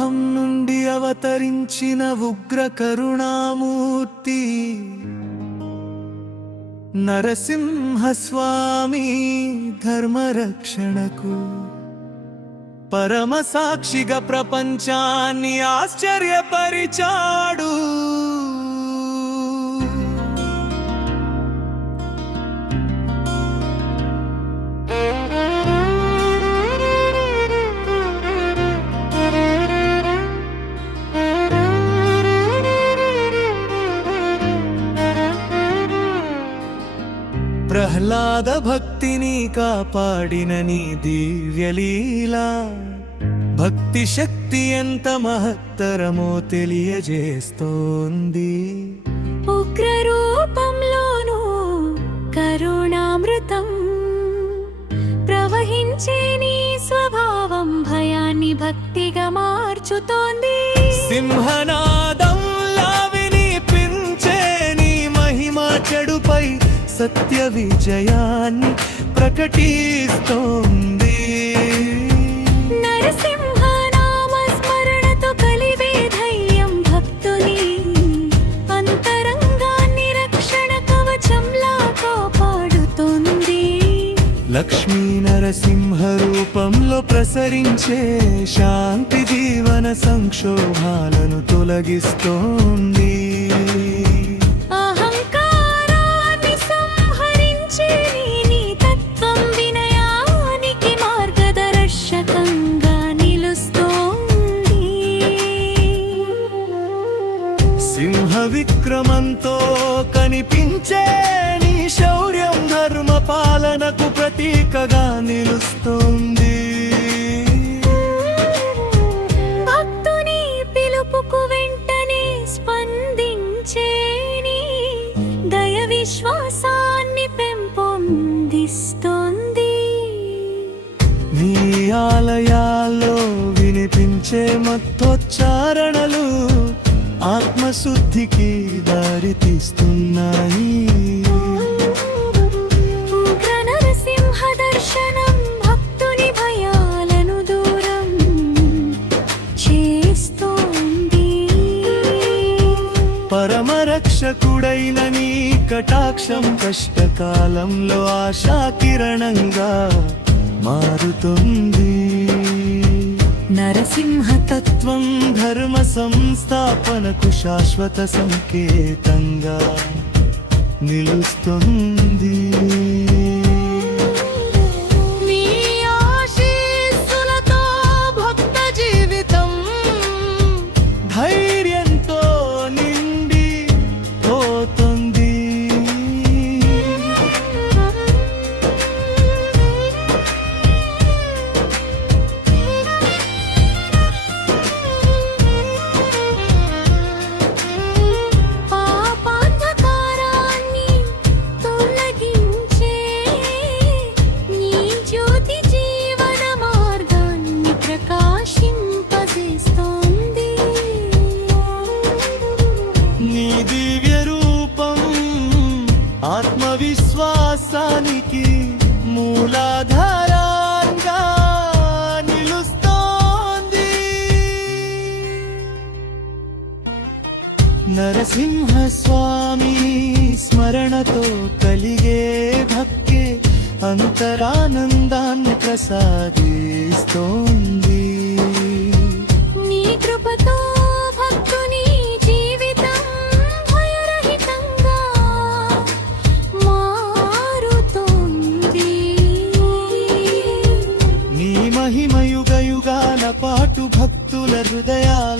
గృహం నుండి అవతరించిన ఉగ్ర కరుణామూర్తి నరసింహస్వామి ధర్మరక్షణకు పరమ సాక్షిగా ప్రపంచాన్ని ఆశ్చర్యపరిచాడు. ప్రహ్లాద భక్తిని కాపాడిన నీ దివ్యలీలా భక్తి శక్తి ఎంత మహత్తరమో తెలియజేస్తోంది. ఉగ్ర రూపంలోనూ కరుణామృతం ప్రవహించే నీ స్వభావం భయాన్ని భక్తిగా మార్చుతోంది. సింహనాదంలా వినిపించే నీ మహిమ చెడుపై సత్య విజయాన్ని ప్రకటిస్తోంది. నరసింహ నామ స్మరణతో కలిగే ధైర్యం భక్తుని అంతరంగాన్ని రక్షణ కవచంలా కాపాడుతుంది. లక్ష్మీ నరసింహ రూపంలో ప్రసరించే శాంతి జీవన సంక్షోభాలను తొలగిస్తోంది. సింహ విక్రమంతో కనిపించే నీ శౌర్యం ధర్మ పాలనకు ప్రతీకగా నిలుస్తోంది. భక్తుని పిలుపుకు వెంటనే స్పందించే నీ దయ విశ్వాసాన్ని పెంపొందిస్తోంది. నీ ఆలయాల్లో వినిపించే మత్తోచ్చారణలు ఆత్మశుద్ధికి దారితీస్తున్నాయి. ఉగ్ర నరసింహ దర్శనం భక్తుని భయాలను దూరం చేస్తోంది. పరమరక్షకుడైన నీ కటాక్షం కష్టకాలంలో ఆశాకిరణంగా మారుతుంది. నరసింహతత్వం ధర్మ సంస్థాపనకు శాశ్వత సంకేతంగా నిలుస్తుంది. నీ ఆశీస్సులతో భక్త జీవితం ధైర్యంతో నిండి పోతుంది. ఆత్మవిశ్వాసానికి మూలాధారంగా నిలుస్తోంది. నరసింహస్వామి స్మరణతో కలిగే భక్తి అంతరానందాన్ని ప్రసాదిస్తోంది. నీ కృపతో భక్తుని జీవితం భయరహితంగా మారుతోంది. నీ మహిమ యుగ యుగాల పాటు భక్తుల హృదయాల